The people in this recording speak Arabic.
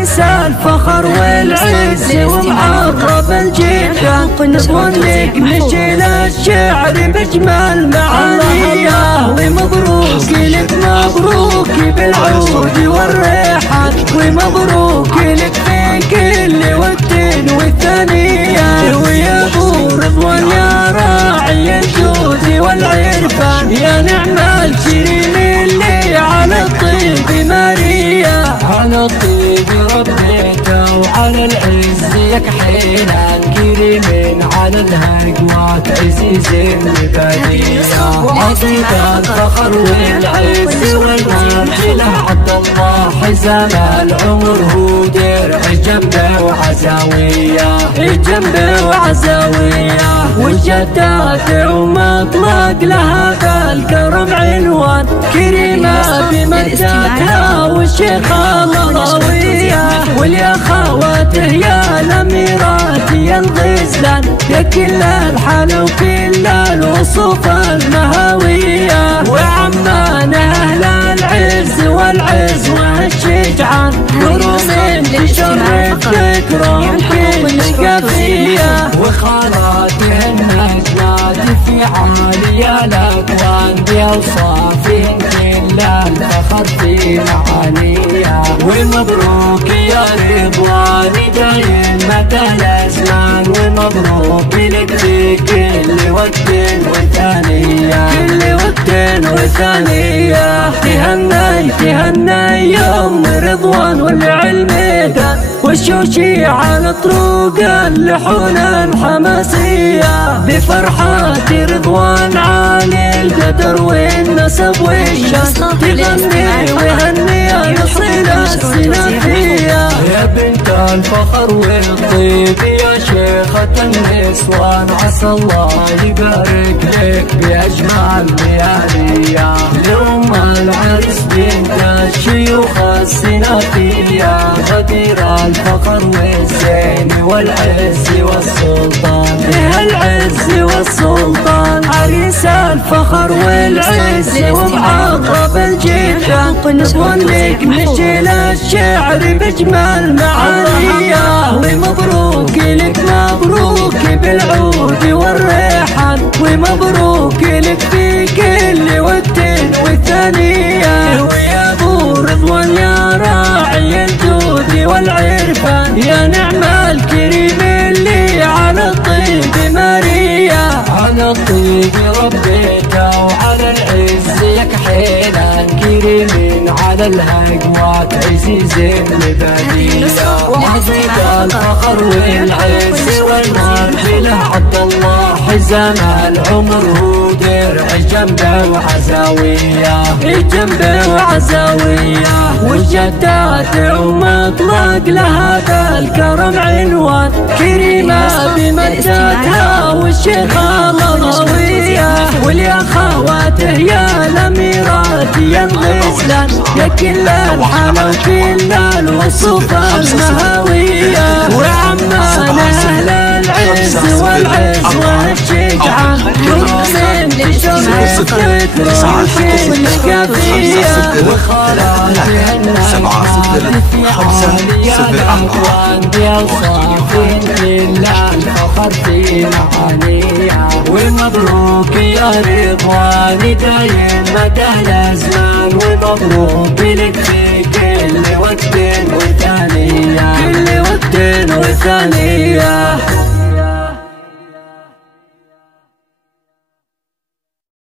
عريس الفخر والعز ومعرب الجيران، نبغى لك نشيل الشعر بأجمل معانيه. ومبروك لك مبروك بالعود والريحان، ومبروك لك في كل وقت والثانية. ويا ابو رضوان يا راعي الجود والعرفان، يا نعم الكريم اللي على الطيب ماريا. على الطيب ربيته وعلى العز يكحينا، كريم على الهجوات عزيز البديع. عطيك الفخر والعز والمنزلة عبد الله حزام العمر، هو درع جنبه وعزاوية، جنبه وعزاوية. والجدات ومطلق لها بالكرم عنوان، كريمة بمدتها والشيخة الراوية. واليا خواته يا الأميرات يا الغزلان، يا كل الحلا وكل الوصوف المهاوية. وعمان أهل العز والعز والشجعان، كرم تشرف ذكرهم كل قافية. وخالاتهن أجناد في عالي الأكوان، بأوصافهن كل الفخر في معانيها. ومبروك يا رضواني دايم مدى الأزمان، ومبروك لك في كل وقت وثانية، كل وقت وثانية. تهني تهني يوم رضوان والعلميدان، والشوشي على طرق اللحون الحماسية. بفرحة رضوان عالي القدر والنسب والشان، تغني ويهني الأصيل السنافية. يا بنت الفخر والطيب يا شيخة النسوان، عسى الله يبارك لك بأجمل لياليها. لأم العرس بنت الشيوخ السنافية، غدير الفخر والزين والعز والسلطان، فيها العز والسلطان. عريس الفخر والعز ومعرب الجيران، نبغى لك نشيل الشعر بأجمل معانيه. ومبروك لك مبروك بالعود والريحان، ومبروك لك في كل وقت والثانية. ويا ابو رضوان يا راعي الجود والعرفان، يا نعم الكريم اللي على الطيب ماريا. على الطيب ربيته وعلى العز يكحينا، كريم على الهجوات عزيز البديع. وعطيك الفخر والعز والمنزلة عبد الله حزام العمر، هو درع جنبه وعزاوية، جنبه وعزاوية. والجدات ومطلق لها بالكرم عنوان، كريمة بمدتها والشيخة الراوية. واليا خواته يا الأميرات يا الغزلان، يا كل الحلا وكل الوصوف المهاوية. وعمان أهل العز والعز والشجعان، كرم تشرف ذكرهم كل قافية. وخالاتهن أجناد في عالي الأكوان، بأوصافهن كل الفخر في معانيها. ومبروك يا رضواني دايم مدى الأزمان، ومبروك لك في كل وقت وثانية، كل وقت وثانية.